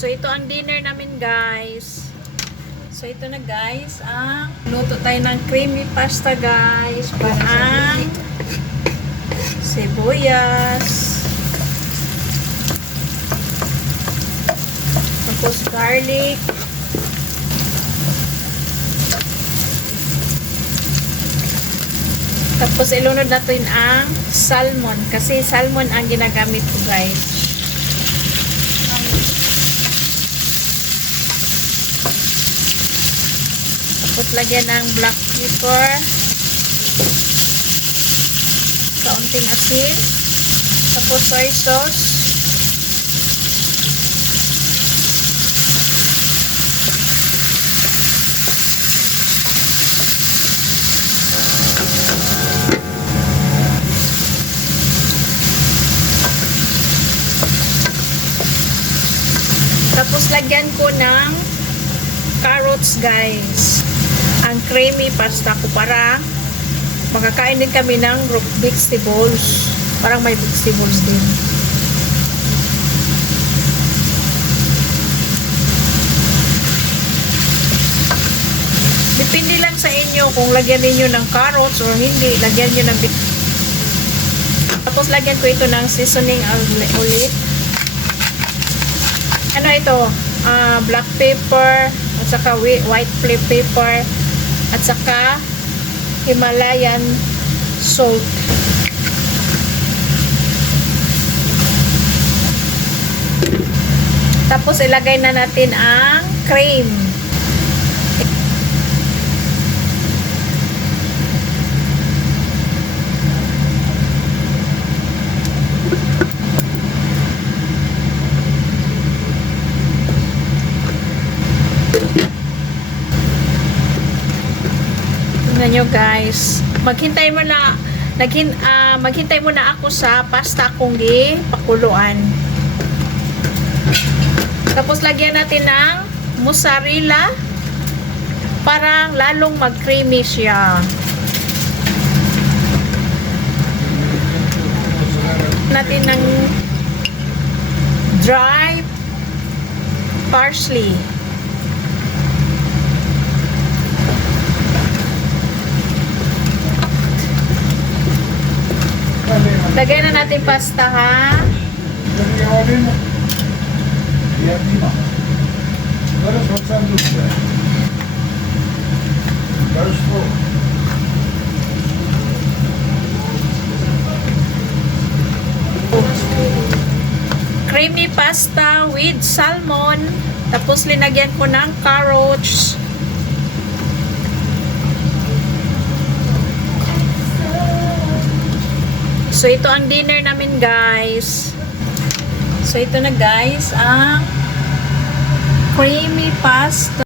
So, ito ang dinner namin, guys. So, ito na, guys. Luto tayo ng creamy pasta, guys. Parang sibuyas. Tapos, garlic. Tapos, ilunod natin ang salmon. Kasi salmon ang ginagamit ko, guys. Tapos, lagyan ng black pepper. Kaunting asin. Tapos, soy sauce. Tapos, lagyan ko ng carrots, guys. Ang creamy pasta ko para makakain din kami ng vegetables. Parang may vegetables din. Depende lang sa inyo kung lagyan niyo ng carrots or hindi. Lagyan niyo ng Tapos, lagyan ko ito ng seasoning ulit. Ano ito? Black pepper at saka white pepper at saka Himalayan salt. Tapos ilagay na natin ang cream. Tingnan nyo, guys. Maghintay muna ako sa pasta kong pakuluan. Tapos lagyan natin ng mozzarella para lalong mag-creamy siya. Natin ng dry parsley. Lagay na natin pasta, ha? Creamy pasta with salmon. Tapos linagyan ko ng carrots. So, ito ang dinner namin, guys. So, ito na, guys, ang creamy pasta.